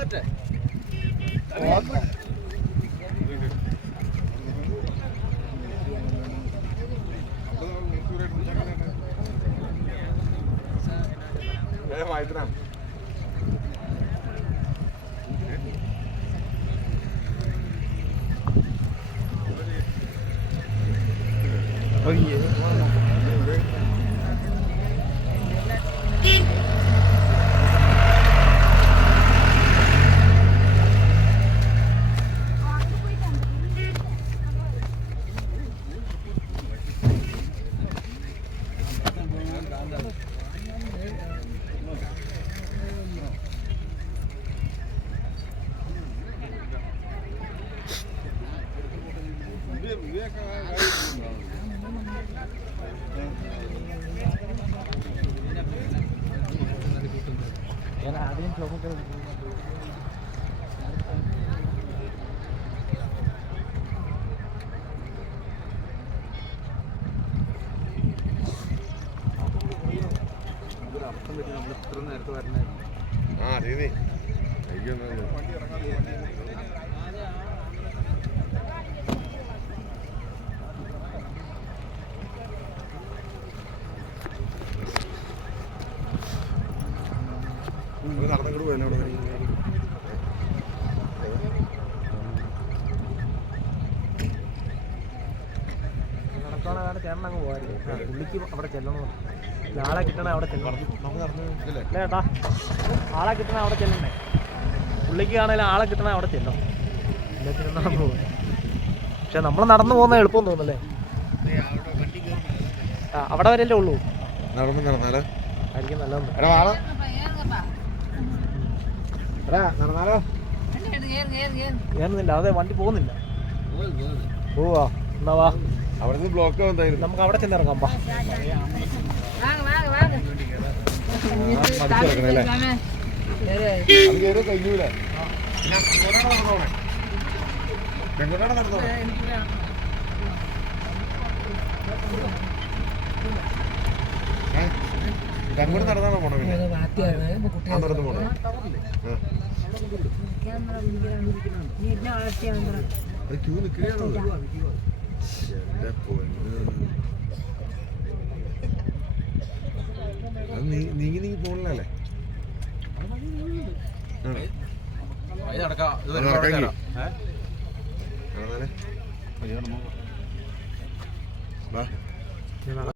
ആയിട്ടാ Oh yeah. ആ അറിയുന്നേ അയ്യൊന്നും നടന്നങ്ങോട്ട് അവിടെ നടക്കാണ് ചേട്ടൻ അങ്ങ് പോകാറില്ല? പുള്ളിക്ക് അവിടെ ചെല്ലണം. ആളെ കിട്ടണേ അവിടെ ചെല്ലണം. ചേട്ടാ ആളെ കിട്ടണേ അവിടെ ചെല്ലണ്ടേ? പുള്ളിക്ക് ആണെങ്കിലും ആളെ കിട്ടണേ അവിടെ ചെല്ലണം. പക്ഷെ നമ്മൾ നടന്നു പോകുന്ന എളുപ്പം തോന്നല്ലേ അവിടെ വരല്ലേ ഉള്ളൂ? നടന്നു നടന്നാലോ? ആയിരിക്കും നല്ലതെന്ന്. നടന്നാലോ? കയറുന്നില്ല അതെ വണ്ടി പോകുന്നില്ല. പോവാ എന്നാ വാ. അവിടെ നിന്ന് ബ്ലോക്ക് എന്തായിരുന്നു നമുക്ക് അവിടെ ചെന്ന് ഇറങ്ങാം വാ മടിച്ചു പെൺകുട്ടാണ് നടന്നോണേ പോണത് പിന്നെ? നടന്നു പോണേ അത് ക്യൂ നിൽക്കുകയാണോ? എന്റെ പൊന്ന്. അത് നീ- നീങ്ങി നീങ്ങി പോകണല്ലേ നടക്കാം. നടന്നാലേ. വാ.